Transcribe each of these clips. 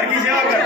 હરકી સેવા કર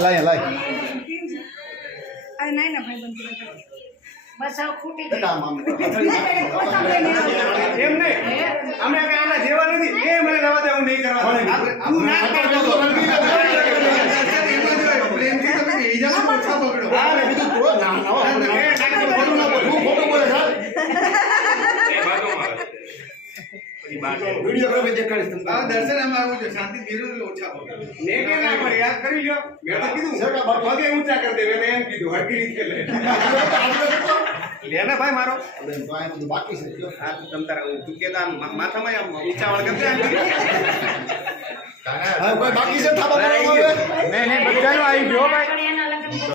લાય લાય અરે નહીં ના ભાઈ બંધ બસ આ ખૂટી એમ નહીં અમે કઈ આના જેવા નથી એ મને રવા દે હું નહીં કરવા તું ના કરતો પ્રેમથી તમે ઈજા ઓછા પકડો હા મે કીધું તો ના ખોટું બોલે છે वीडियो करो देख कर तुम दर्शन हम आगो जो शांति धीरे ओछा हो लेके ना पर याद करी लो मैं तो कीधु पगे ऊंचा कर दे मैं एम कीधु हरकी रीत के ले लेना भाई मारो अबे तो आए तो बाकी से आ तुम तारा तू केदा माथा में ऊंचा वाल कर दे हां कोई बाकी से था नहीं नहीं बच्चा आई गयो भाई